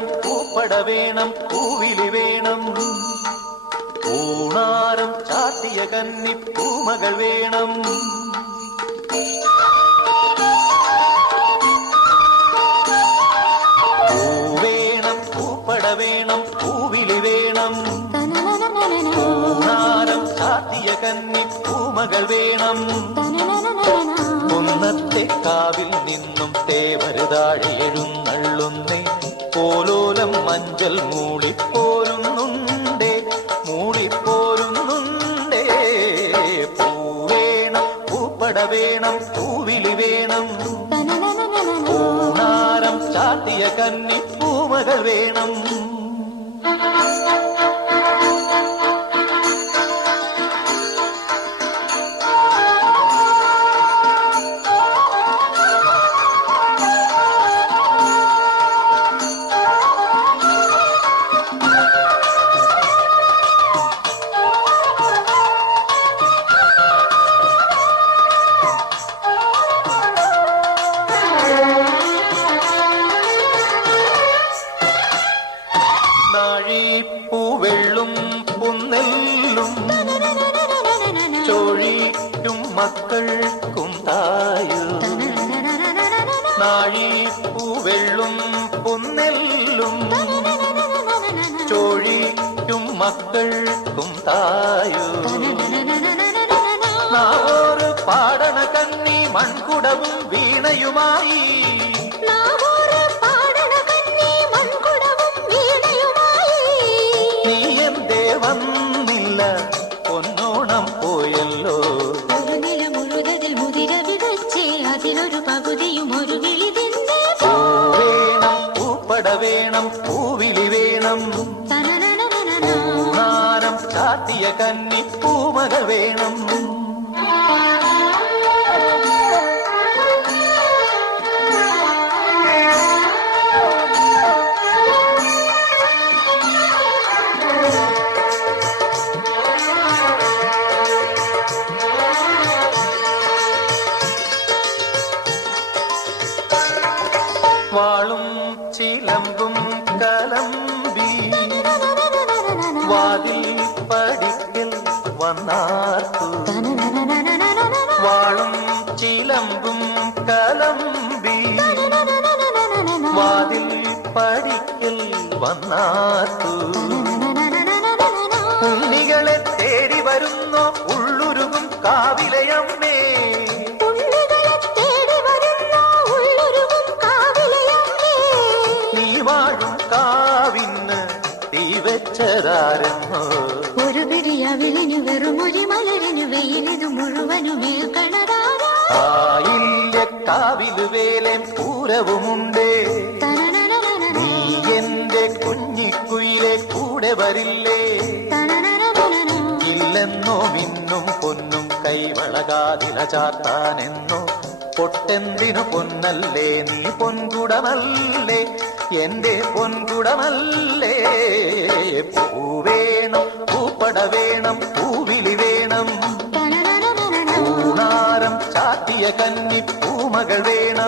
വേണം, പൂപ്പട വേണം, പൂവിളി വേണം. പൂണാരം ചാത്തിയ കന്നി പൂമകൾ വേണം. പൂവേണം, പൂപ്പട വേണം, പൂവിളി വേണം. പൂണാരം ചാത്തിയ കന്നി പൂമകൾ വേണം. കുന്നത്തെ കാവിൽ നിന്നും തേവരുതാഴെ എഴുന്നള്ളുന്നേ. പോലോലം മഞ്ചൽ മൂളിപ്പോരുന്നുണ്ടേ, മൂളിപ്പോരുന്നുണ്ടേ. പൂവേണം, പൂപ്പട വേണം, പൂവിളി വേണം. പൂണാരം ചാത്തിയ കന്നി പൂമകൾ വേണം. നാഴിപ്പൂവെള്ളും പുന്നെല്ലും ചോഴിക്കും മക്കൾക്കും തായു. നാഴിപ്പൂവെള്ളും പുന്നെല്ലും ചോഴിക്കും മക്കൾക്കും തായു. നാവോറ് പാടണ കന്നി മൺകുടവും വീണയുമായി. വന്നില്ല പൊന്നോണം പോയല്ലോ. ഒരു നില മുഴുവതിൽ മുതിര വിതച്ചേ അതിലൊരു പകുതിയും ഒരു വിളി തിന്നേ. പൂവേണം, പൂപ്പട വേണം, പൂവിളി വേണം. പൂണാരം ചാത്തിയ കന്നി പൂമക വേണം. വാളും ചിലമ്പും കലമ്പി വാതിൽ പടിക്കൽ വന്നാർത്തു. വാളും ചിലമ്പും കലമ്പി വാതിൽ പടിക്കൽ വന്നാർത്തു. ഉണ്ണികളെ തേടി വരുന്നോ ഉള്ളുരുകും കാവിലയമ്മേ. കാവിന്ന് തീ വെച്ചതാരെന്നോ. ഒരു പിടിയവിളിനു വെറുമൊരു മലരിനു വെയിലിനു മുഴുവനും ഏൽക്കണതാരാ. കാവില് വേലേം പൂരവുമുണ്ടേ. നീ എന്റെ കുഞ്ഞിക്കുയിലെ കൂടെ വരില്ലേ. ഇല്ലെന്നോ മിന്നും പൊന്നും കൈവളകാതില ചാത്താനെന്നോ. പൊട്ടെന്തിനു പൊന്നല്ലേ നീ പൊൻകുടമല്ലേ, എന്റെ പൊൻകുടമല്ലേ. പൂവേണം, പൂപ്പട വേണം, പൂവിളി വേണം. പൂണാരം ചാത്തിയ കന്നി പൂമകൾ വേണം.